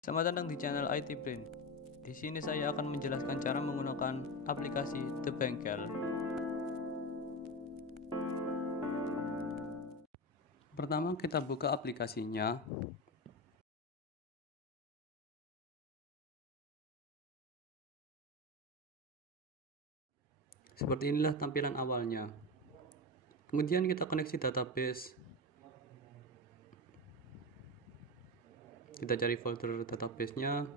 Selamat datang di channel IT Brain. Di sini saya akan menjelaskan cara menggunakan aplikasi The Bengkel. Pertama, kita buka aplikasinya. Seperti inilah tampilan awalnya. Kemudian kita koneksi database. Kita cari folder database-nya.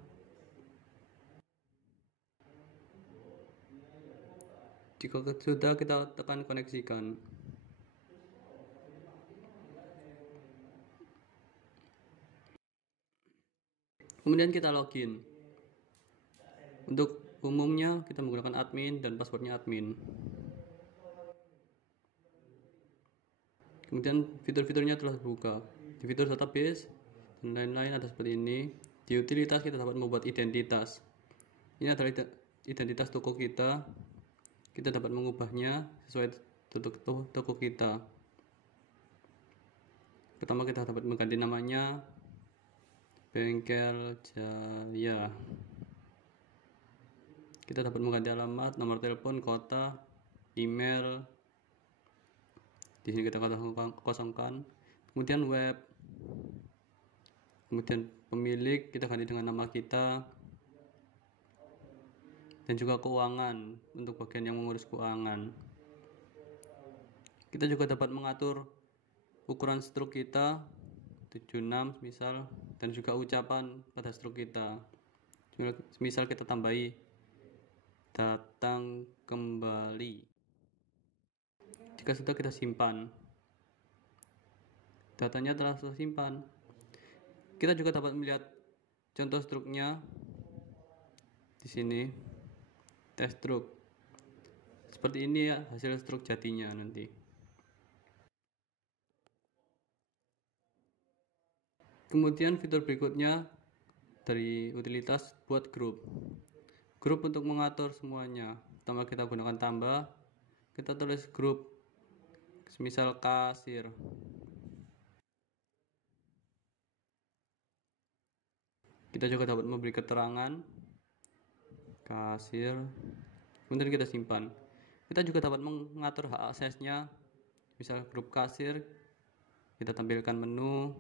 Jika sudah, kita tekan koneksikan. Kemudian kita login. Untuk umumnya kita menggunakan admin dan passwordnya admin. Kemudian fitur-fiturnya telah terbuka. Di fitur database dan lain-lain ada seperti ini. Di utilitas kita dapat membuat identitas. Ini adalah identitas toko kita. Kita dapat mengubahnya sesuai toko kita. Pertama, kita dapat mengganti namanya Bengkel Jaya. Kita dapat mengganti alamat, nomor telepon, kota, email. Di sini kita kosongkan. Kemudian web. Kemudian pemilik kita ganti dengan nama kita. Dan juga keuangan untuk bagian yang mengurus keuangan. Kita juga dapat mengatur ukuran struk kita 76 misal, dan juga ucapan pada struk kita. Misal kita tambahi datang kembali. Jika sudah, kita simpan. Datanya telah tersimpan. Kita juga dapat melihat contoh struknya di sini. Test struk. Seperti ini ya hasil struk jadinya nanti. Kemudian fitur berikutnya dari utilitas buat grup. Grup untuk mengatur semuanya. Pertama, kita gunakan tambah. Kita tulis grup, misal kasir. Kita juga dapat memberi keterangan kasir. Kemudian kita simpan. Kita juga dapat mengatur hak aksesnya. Misal grup kasir, kita tampilkan menu.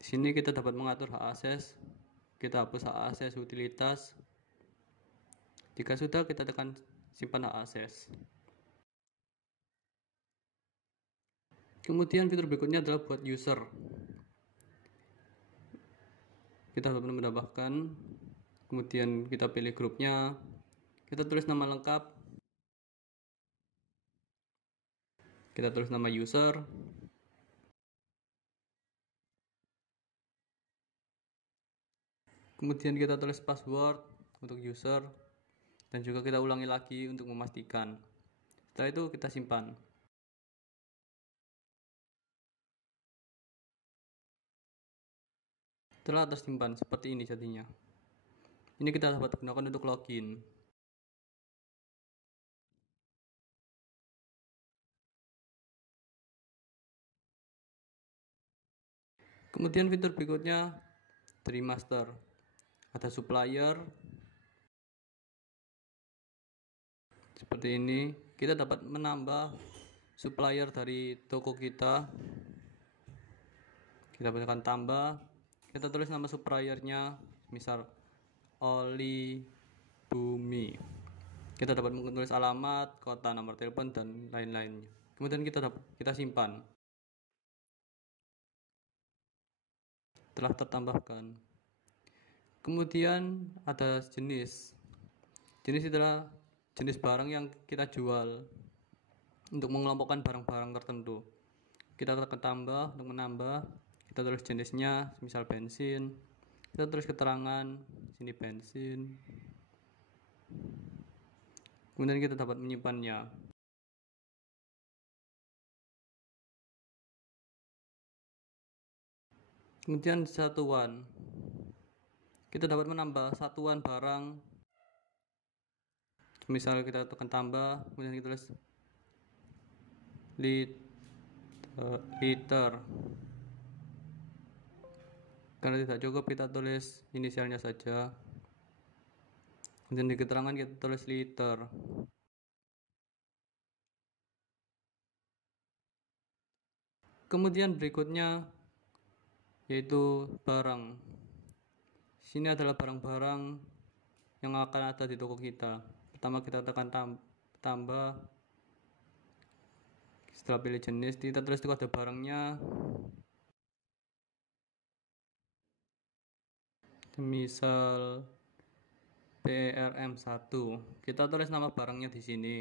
Di sini kita dapat mengatur hak akses. Kita hapus hak akses utilitas. Jika sudah, kita tekan simpan hak akses. Kemudian fitur berikutnya adalah buat user. Kita dapat menambahkan. Kemudian kita pilih grupnya. Kita tulis nama lengkap. Kita tulis nama user. Kemudian kita tulis password untuk user. Dan juga kita ulangi lagi untuk memastikan. Setelah itu kita simpan. Setelah tersimpan, seperti ini jadinya. Ini kita dapat gunakan untuk login. Kemudian fitur berikutnya dari master. Ada supplier. Seperti ini. Kita dapat menambah supplier dari toko kita. Kita tekan tambah. Kita tulis nama suppliernya, misal Oli Bumi. Kita dapat menulis alamat, kota, nomor telepon, dan lain-lainnya. Kemudian kita simpan. Telah tertambahkan. Kemudian ada jenis. Jenis adalah jenis barang yang kita jual untuk mengelompokkan barang-barang tertentu. Kita tekan tambah untuk menambah. Kita tulis jenisnya, misal bensin. Kita tulis keterangan, sini bensin. Kemudian kita dapat menyimpannya. Kemudian satuan. Kita dapat menambah satuan barang. Misal kita tekan tambah, kemudian kita tulis liter. Karena tidak cukup, kita tulis inisialnya saja. Dan di keterangan kita tulis liter. Kemudian berikutnya yaitu barang. Sini adalah barang-barang yang akan ada di toko kita. Pertama kita tekan tambah. Setelah pilih jenis, kita tulis kode barangnya. Misal PRM1. Kita tulis nama barangnya di sini.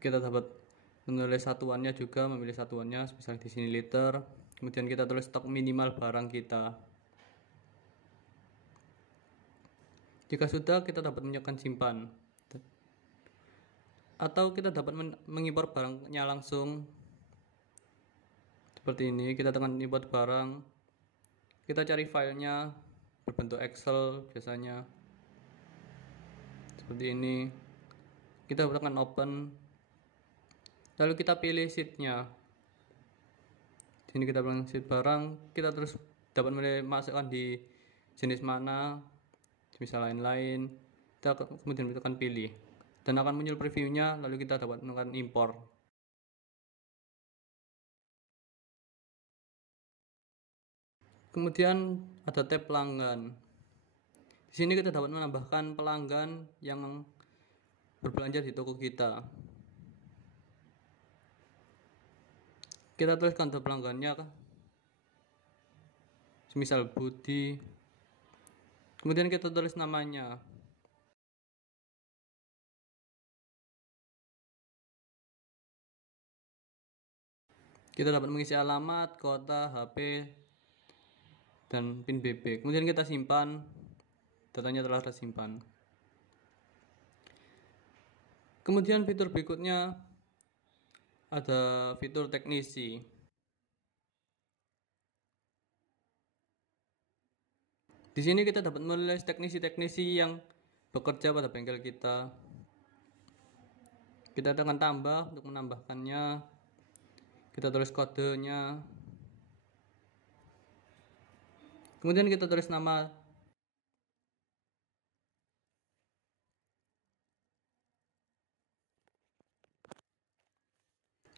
Kita dapat menulis satuannya juga, memilih satuannya, misalnya di sini liter. Kemudian kita tulis stok minimal barang kita. Jika sudah, kita dapat menyalakan simpan. Atau kita dapat mengimpor barangnya langsung. Seperti ini, kita tekan import barang. Kita cari filenya berbentuk Excel biasanya. Seperti ini. Kita tekan open. Lalu kita pilih sheetnya. Sini kita pilih sheet barang, kita terus dapat masukkan di jenis mana, misal lain-lain. Kita kemudian tekan pilih dan akan muncul previewnya, lalu kita dapat menekan impor. Kemudian ada tab pelanggan. Di sini kita dapat menambahkan pelanggan yang berbelanja di toko kita. Kita tuliskan kode pelanggannya, misal Budi. Kemudian kita tulis namanya. Kita dapat mengisi alamat, kota, HP, dan PIN BB. Kemudian kita simpan. Datanya telah tersimpan. Kemudian fitur berikutnya ada fitur teknisi. Di sini kita dapat menulis teknisi-teknisi yang bekerja pada bengkel kita. Kita tekan tambah untuk menambahkannya. Kita tulis kodenya. Kemudian kita tulis nama.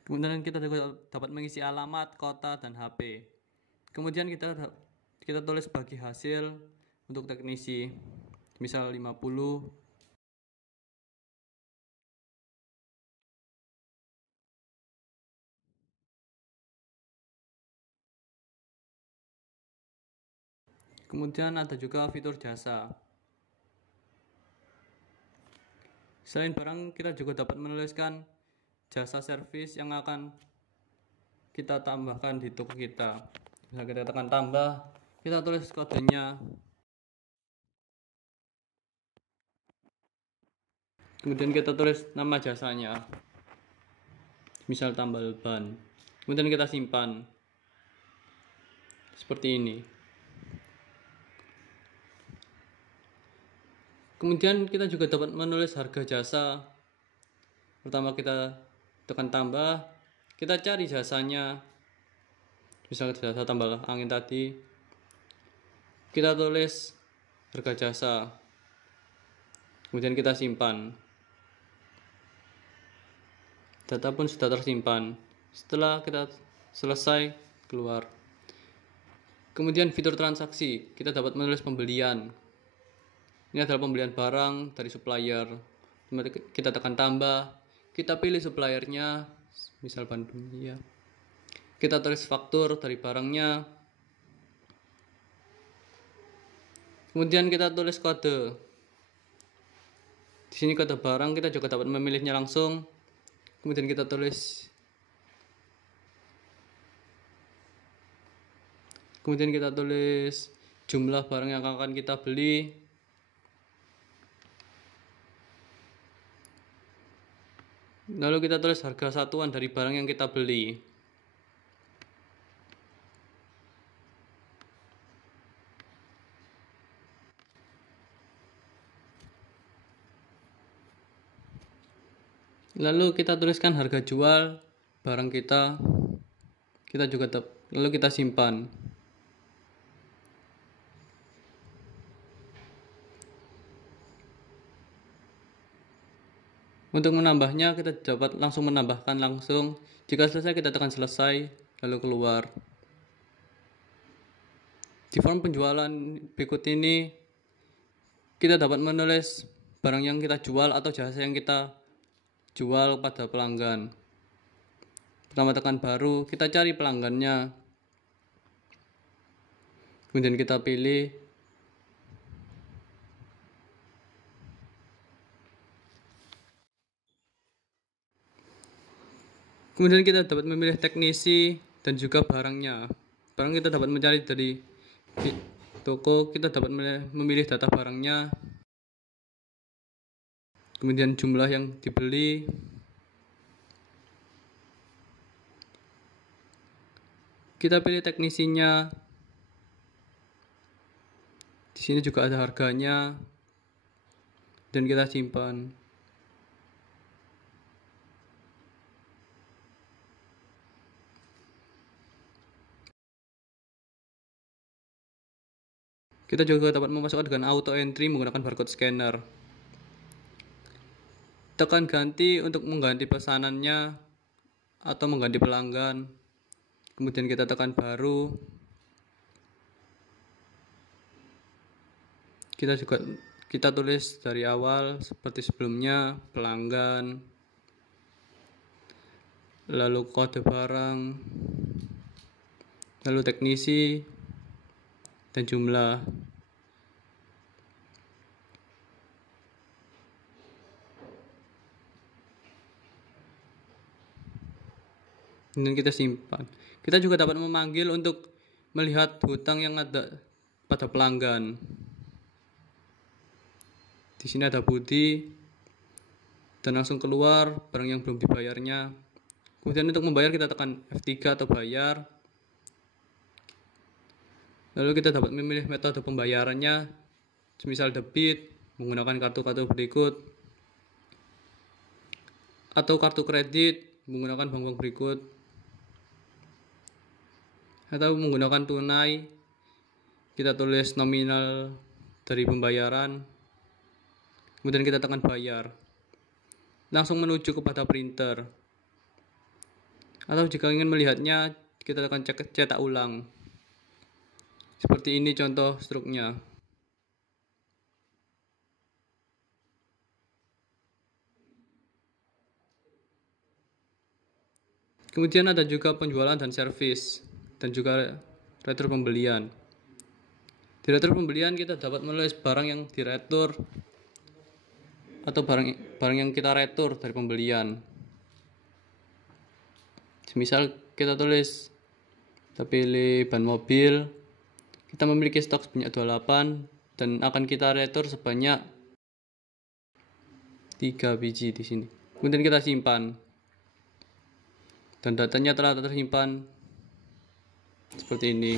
Kemudian kita dapat mengisi alamat, kota, dan HP. Kemudian kita tulis bagi hasil untuk teknisi. Misal 50. Kemudian ada juga fitur jasa. Selain barang, kita juga dapat menuliskan jasa servis yang akan kita tambahkan di toko kita. Bisa kita tekan tambah, kita tulis kodenya. Kemudian kita tulis nama jasanya. Misal tambal ban. Kemudian kita simpan. Seperti ini. Kemudian kita juga dapat menulis harga jasa. Pertama kita tekan tambah, kita cari jasanya. Misalnya jasa tambal angin tadi, kita tulis harga jasa. Kemudian kita simpan. Data pun sudah tersimpan. Setelah kita selesai, keluar. Kemudian fitur transaksi, kita dapat menulis pembelian. Ini adalah pembelian barang dari supplier. Kita tekan tambah, kita pilih suppliernya, misal ban dunia. Kita tulis faktur dari barangnya. Kemudian kita tulis kode. Di sini kode barang, kita juga dapat memilihnya langsung. Kemudian kita tulis. Kemudian kita tulis jumlah barang yang akan kita beli. Lalu kita tulis harga satuan dari barang yang kita beli. Lalu kita tuliskan harga jual barang kita. lalu kita simpan. Untuk menambahnya, kita dapat langsung menambahkan langsung. Jika selesai, kita tekan selesai, lalu keluar. Di form penjualan berikut ini, kita dapat menulis barang yang kita jual atau jasa yang kita jual pada pelanggan. Pertama tekan baru, kita cari pelanggannya. Kemudian kita pilih. Kemudian kita dapat memilih teknisi dan juga barangnya. Barang kita dapat mencari dari toko, kita dapat memilih data barangnya, kemudian jumlah yang dibeli, kita pilih teknisinya. Di sini juga ada harganya dan kita simpan. Kita juga dapat memasukkan dengan auto entry menggunakan barcode scanner. Tekan ganti untuk mengganti pesanannya atau mengganti pelanggan. Kemudian kita tekan baru. Kita tulis dari awal seperti sebelumnya, pelanggan, lalu kode barang, lalu teknisi, dan jumlah. Dan kita simpan. Kita juga dapat memanggil untuk melihat hutang yang ada pada pelanggan. Di sini ada Budi, dan langsung keluar barang yang belum dibayarnya. Kemudian untuk membayar kita tekan F3 atau bayar. Lalu kita dapat memilih metode pembayarannya, semisal debit menggunakan kartu-kartu berikut, atau kartu kredit menggunakan bank-bank berikut, atau menggunakan tunai. Kita tulis nominal dari pembayaran, kemudian kita tekan bayar, langsung menuju kepada printer. Atau jika ingin melihatnya, kita tekan cetak ulang. Seperti ini contoh struknya. Kemudian ada juga penjualan dan servis, dan juga retur pembelian. Di retur pembelian kita dapat menulis barang yang diretur atau barang yang kita retur dari pembelian. Misal kita pilih ban mobil, kita memiliki stok sebanyak 28 dan akan kita retur sebanyak 3 biji di sini. Kemudian kita simpan. Dan datanya telah tersimpan seperti ini.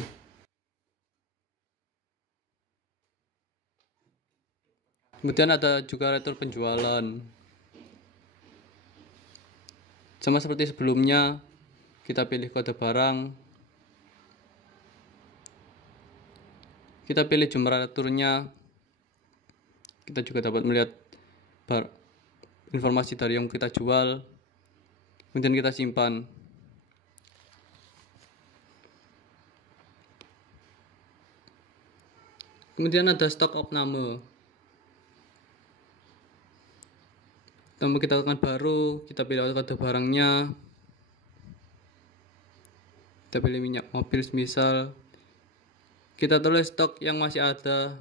Kemudian ada juga retur penjualan. Sama seperti sebelumnya, kita pilih kode barang, kita pilih jumlah returnya. Kita juga dapat melihat informasi dari yang kita jual. Kemudian kita simpan. Kemudian ada stok opname. Lalu kita tekan baru, kita pilih kode barangnya. Kita pilih minyak mobil semisal. Kita tulis stok yang masih ada.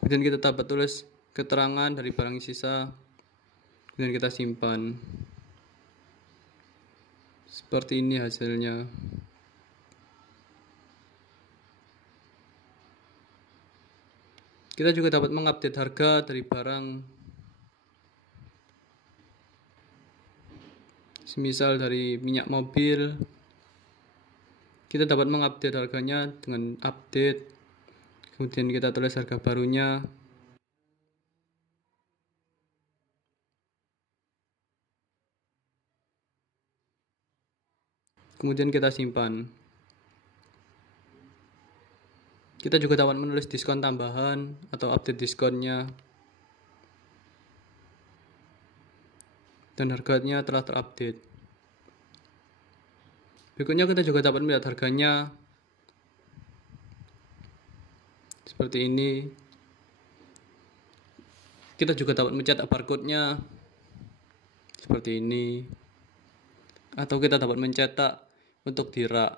Kemudian kita dapat tulis keterangan dari barang sisa. Kemudian kita simpan. Seperti ini hasilnya. Kita juga dapat mengupdate harga dari barang. Semisal dari minyak mobil, kita dapat mengupdate harganya dengan update. kemudian kita tulis harga barunya, kemudian kita simpan. Kita juga dapat menulis diskon tambahan atau update diskonnya, dan harganya telah terupdate. Berikutnya kita juga dapat melihat harganya seperti ini. Kita juga dapat mencetak barcode-nya seperti ini, atau kita dapat mencetak untuk di rak,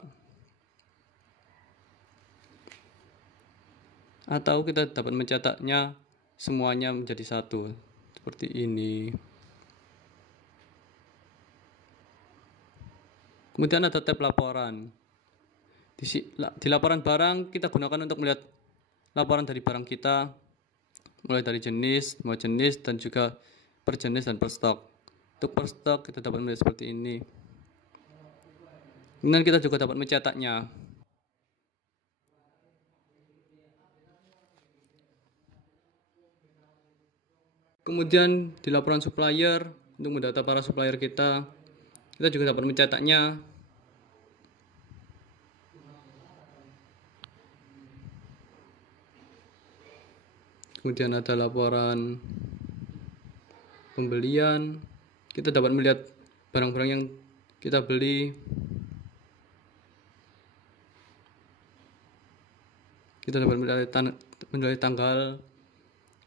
atau kita dapat mencetaknya semuanya menjadi satu seperti ini. Kemudian ada tab laporan. Di laporan barang kita gunakan untuk melihat laporan dari barang kita, mulai dari jenis, semua jenis, dan juga per jenis dan per stok. Untuk per stok kita dapat melihat seperti ini. Kemudian kita juga dapat mencetaknya. Kemudian di laporan supplier, untuk mendata para supplier kita juga dapat mencetaknya. Kemudian ada laporan pembelian, kita dapat melihat barang-barang yang kita beli. Kita dapat melihat tanggal,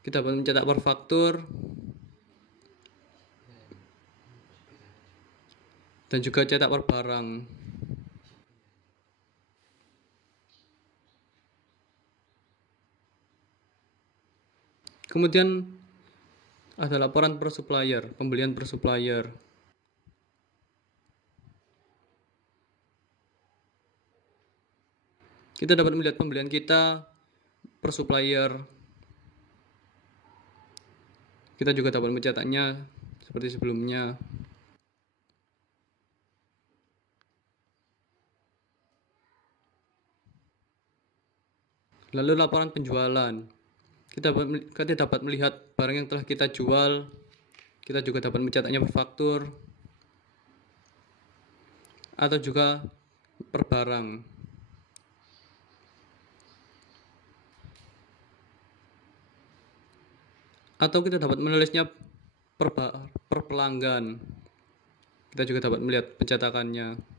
kita dapat mencetak per faktur, dan juga cetak per barang. Kemudian ada laporan per supplier, pembelian per supplier. Kita dapat melihat pembelian kita per supplier. Kita juga dapat mencetaknya seperti sebelumnya. Lalu laporan penjualan. Kita dapat melihat barang yang telah kita jual. Kita juga dapat mencetaknya per faktur atau juga per barang. Atau kita dapat menulisnya per pelanggan. Kita juga dapat melihat pencetakannya.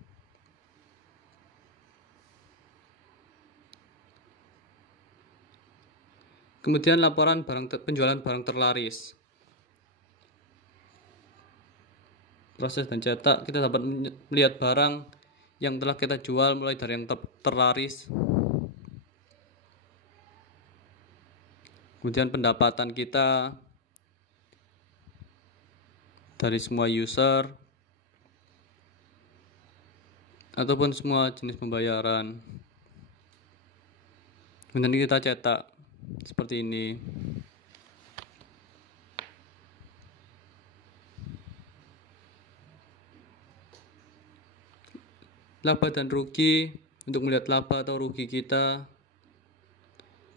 Kemudian laporan penjualan barang terlaris. Proses dan cetak, kita dapat melihat barang yang telah kita jual mulai dari yang terlaris. Kemudian pendapatan kita dari semua user ataupun semua jenis pembayaran. Kemudian kita cetak seperti ini. Laba dan rugi, untuk melihat laba atau rugi kita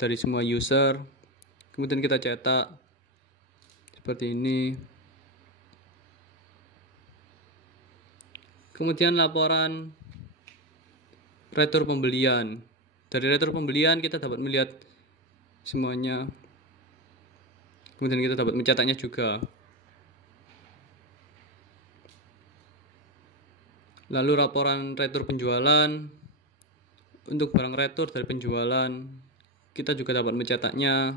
dari semua user. Kemudian kita cetak seperti ini. Kemudian laporan retur pembelian. Dari retur pembelian kita dapat melihat semuanya. Kemudian kita dapat mencetaknya juga. Lalu laporan retur penjualan. Untuk barang retur dari penjualan, kita juga dapat mencetaknya.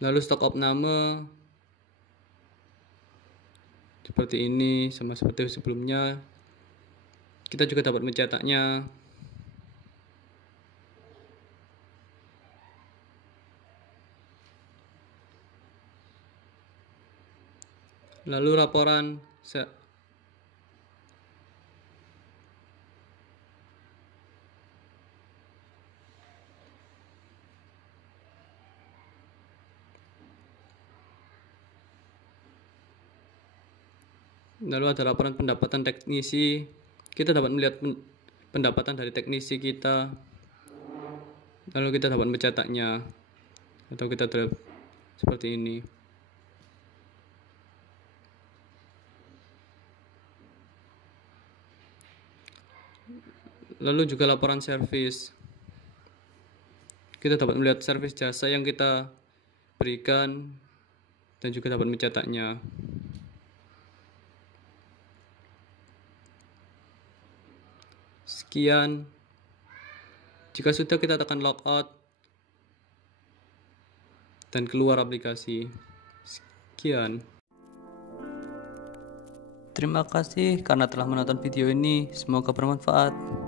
Lalu stok opname seperti ini, sama seperti sebelumnya. Kita juga dapat mencetaknya. Lalu laporan lalu ada laporan pendapatan teknisi. kita dapat melihat pendapatan dari teknisi kita, lalu kita dapat mencetaknya, atau kita dapat seperti ini. Lalu juga laporan servis, kita dapat melihat servis jasa yang kita berikan dan juga dapat mencetaknya. Sekian. Jika sudah, kita tekan logout dan keluar aplikasi. Sekian. Terima kasih karena telah menonton video ini. Semoga bermanfaat.